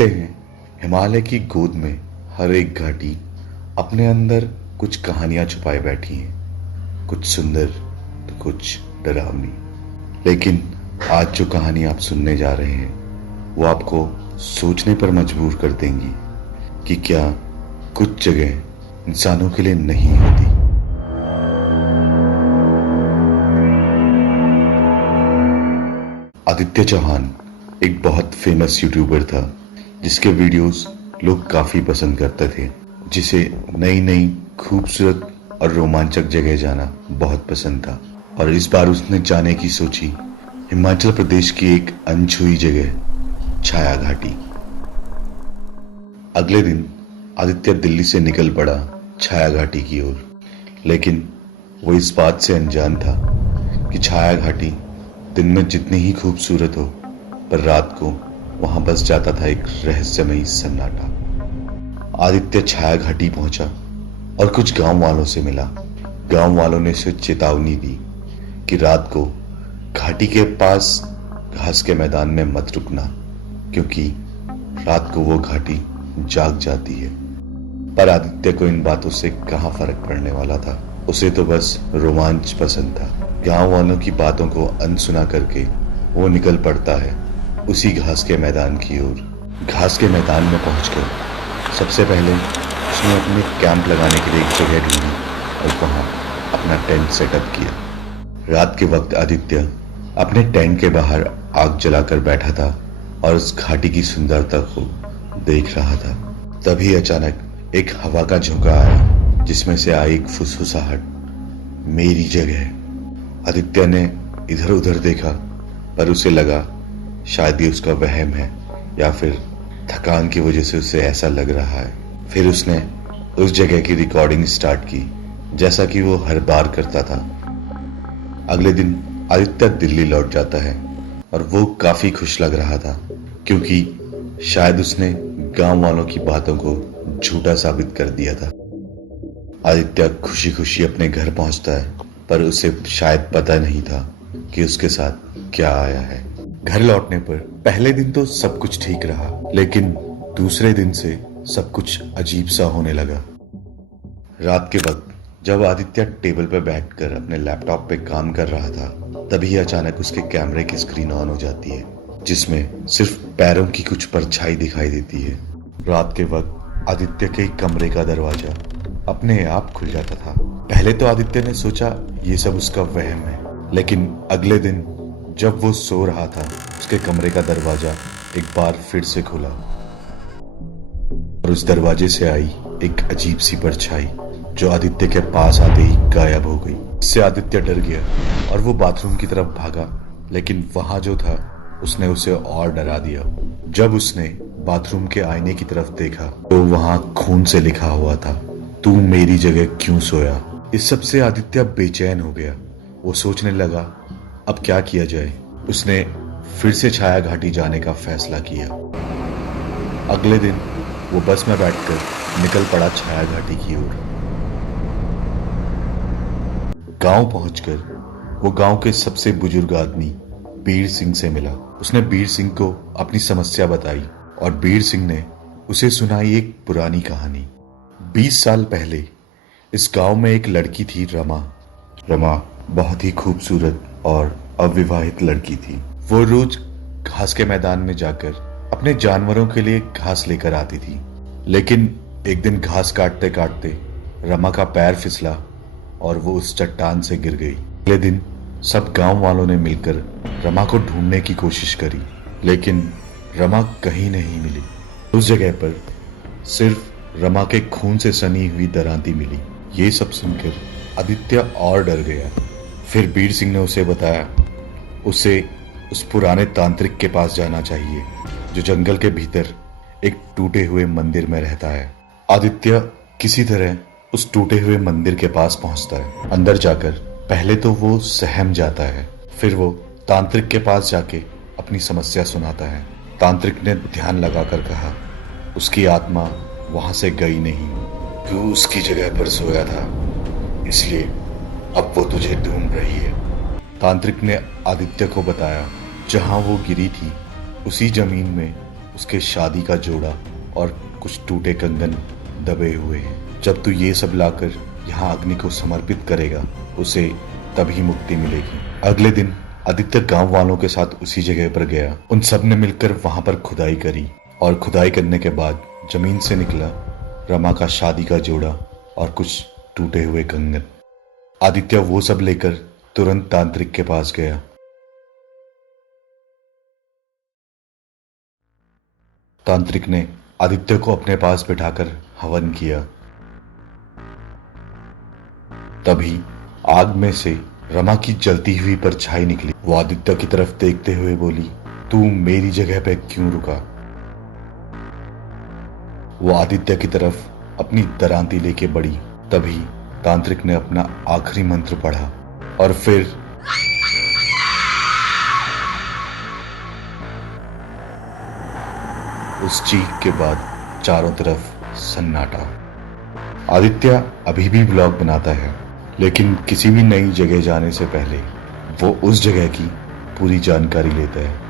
कहते हैं हिमालय की गोद में हर एक घाटी अपने अंदर कुछ कहानियां छुपाए बैठी हैं, कुछ सुंदर तो कुछ डरावनी। लेकिन आज जो कहानी आप सुनने जा रहे हैं वो आपको सोचने पर मजबूर कर देंगी कि क्या कुछ जगह इंसानों के लिए नहीं होती। आदित्य चौहान एक बहुत फेमस यूट्यूबर था जिसके वीडियोस लोग काफी पसंद करते थे, जिसे नई नई खूबसूरत और रोमांचक जगह जाना बहुत पसंद था। और इस बार उसने जाने की सोची हिमाचल प्रदेश की एक अनछुई जगह छाया घाटी। अगले दिन आदित्य दिल्ली से निकल पड़ा छाया घाटी की ओर, लेकिन वो इस बात से अनजान था कि छाया घाटी दिन में जितनी ही खूबसूरत हो पर रात को वहां बस जाता था एक रहस्यमयी सन्नाटा। आदित्य छाया घाटी पहुंचा और कुछ गांव वालों से मिला। गांव वालों ने उसे चेतावनी दी कि रात को घाटी के पास घास के मैदान में मत रुकना, क्योंकि रात को वो घाटी जाग जाती है। पर आदित्य को इन बातों से कहां फर्क पड़ने वाला था, उसे तो बस रोमांच पसंद था। गांव वालों की बातों को अनसुना करके वो निकल पड़ता है उसी घास के मैदान की ओर। घास के मैदान में पहुंचकर सबसे पहले उसने अपने कैंप लगाने के लिए एक जगह ढूंढी और वहां अपना टेंट सेटअप किया। रात के वक्त आदित्य अपने टेंट के बाहर आग जलाकर बैठा था और उस घाटी की सुंदरता को देख रहा था। तभी अचानक एक हवा का झोंका आया जिसमें से आई एक फुसफुसाहट, मेरी जगह। आदित्य ने इधर उधर देखा पर उसे लगा शायद ये उसका वहम है या फिर थकान की वजह से उसे ऐसा लग रहा है। फिर उसने उस जगह की रिकॉर्डिंग स्टार्ट की जैसा कि वो हर बार करता था। अगले दिन आदित्य दिल्ली लौट जाता है और वो काफी खुश लग रहा था, क्योंकि शायद उसने गांव वालों की बातों को झूठा साबित कर दिया था। आदित्य खुशी खुशी अपने घर पहुंचता है, पर उसे शायद पता नहीं था कि उसके साथ क्या आया है। घर लौटने पर पहले दिन तो सब कुछ ठीक रहा, लेकिन दूसरे दिन से सब कुछ अजीब सा होने लगा। रात के वक्त जब आदित्य टेबल पर बैठकर अपने लैपटॉप पे काम कर रहा था, तभी अचानक उसके कैमरे की स्क्रीन ऑन हो जाती है जिसमें सिर्फ पैरों की कुछ परछाई दिखाई देती है। रात के वक्त आदित्य के कमरे का दरवाजा अपने आप खुल जाता था। पहले तो आदित्य ने सोचा ये सब उसका वहम है, लेकिन अगले दिन जब वो सो रहा था उसके कमरे का दरवाजा एक बार फिर से खुला और उस दरवाजे से आई एक अजीब सी परछाई जो आदित्य के पास आते ही गायब हो गई। इससे आदित्य डर गया और वो बाथरूम की तरफ भागा, लेकिन वहां जो था उसने उसे और डरा दिया। जब उसने बाथरूम के आईने की तरफ देखा तो वहां खून से लिखा हुआ था, तू मेरी जगह क्यों सोया। इस सब से आदित्य बेचैन हो गया। वो सोचने लगा अब क्या किया जाए। उसने फिर से छाया घाटी जाने का फैसला किया। अगले दिन वो बस में बैठकर निकल पड़ा छाया घाटी की ओर। गांव पहुंचकर वो गांव के सबसे बुजुर्ग आदमी बीर सिंह से मिला। उसने बीर सिंह को अपनी समस्या बताई और बीर सिंह ने उसे सुनाई एक पुरानी कहानी। 20 साल पहले इस गांव में एक लड़की थी, रमा। रमा बहुत ही खूबसूरत और अविवाहित लड़की थी। वो रोज घास के मैदान में जाकर अपने जानवरों के लिए घास लेकर आती थी, लेकिन एक दिन घास काटते काटते रमा का पैर फिसला और वो उस चट्टान से गिर गई। अगले दिन सब गांव वालों ने मिलकर रमा को ढूंढने की कोशिश करी, लेकिन रमा कहीं नहीं मिली। उस जगह पर सिर्फ रमा के खून से सनी हुई दरांती मिली। ये सब सुनकर आदित्य और डर गया। फिर बीर सिंह ने उसे बताया उसे उस पुराने तांत्रिक के पास जाना चाहिए जो जंगल के भीतर एक टूटे हुए मंदिर में रहता है। आदित्य किसी तरह उस टूटे हुए मंदिर के पास पहुंचता है। अंदर जाकर पहले तो वो सहम जाता है, फिर वो तांत्रिक के पास जाके अपनी समस्या सुनाता है। तांत्रिक ने ध्यान लगाकर कहा उसकी आत्मा वहां से गई नहीं, तू उसकी जगह पर सोया था, इसलिए अब वो तुझे ढूंढ रही है। तांत्रिक ने आदित्य को बताया जहां वो गिरी थी उसी जमीन में उसके शादी का जोड़ा और कुछ टूटे कंगन दबे हुए हैं। जब तू ये सब लाकर यहाँ अग्नि को समर्पित करेगा, उसे तभी मुक्ति मिलेगी। अगले दिन आदित्य गांव वालों के साथ उसी जगह पर गया। उन सब ने मिलकर वहां पर खुदाई करी और खुदाई करने के बाद जमीन से निकला रमा का शादी का जोड़ा और कुछ टूटे हुए कंगन। आदित्य वो सब लेकर तुरंत तांत्रिक के पास गया। तांत्रिक ने आदित्य को अपने पास बिठाकर हवन किया। तभी आग में से रमा की जलती हुई परछाई निकली। वो आदित्य की तरफ देखते हुए बोली, तू मेरी जगह पे क्यों रुका? वो आदित्य की तरफ अपनी दरांती लेके बढ़ी। तभी तांत्रिक ने अपना आखिरी मंत्र पढ़ा और फिर उस चीख के बाद चारों तरफ सन्नाटा। आदित्य अभी भी ब्लॉग बनाता है, लेकिन किसी भी नई जगह जाने से पहले वो उस जगह की पूरी जानकारी लेता है।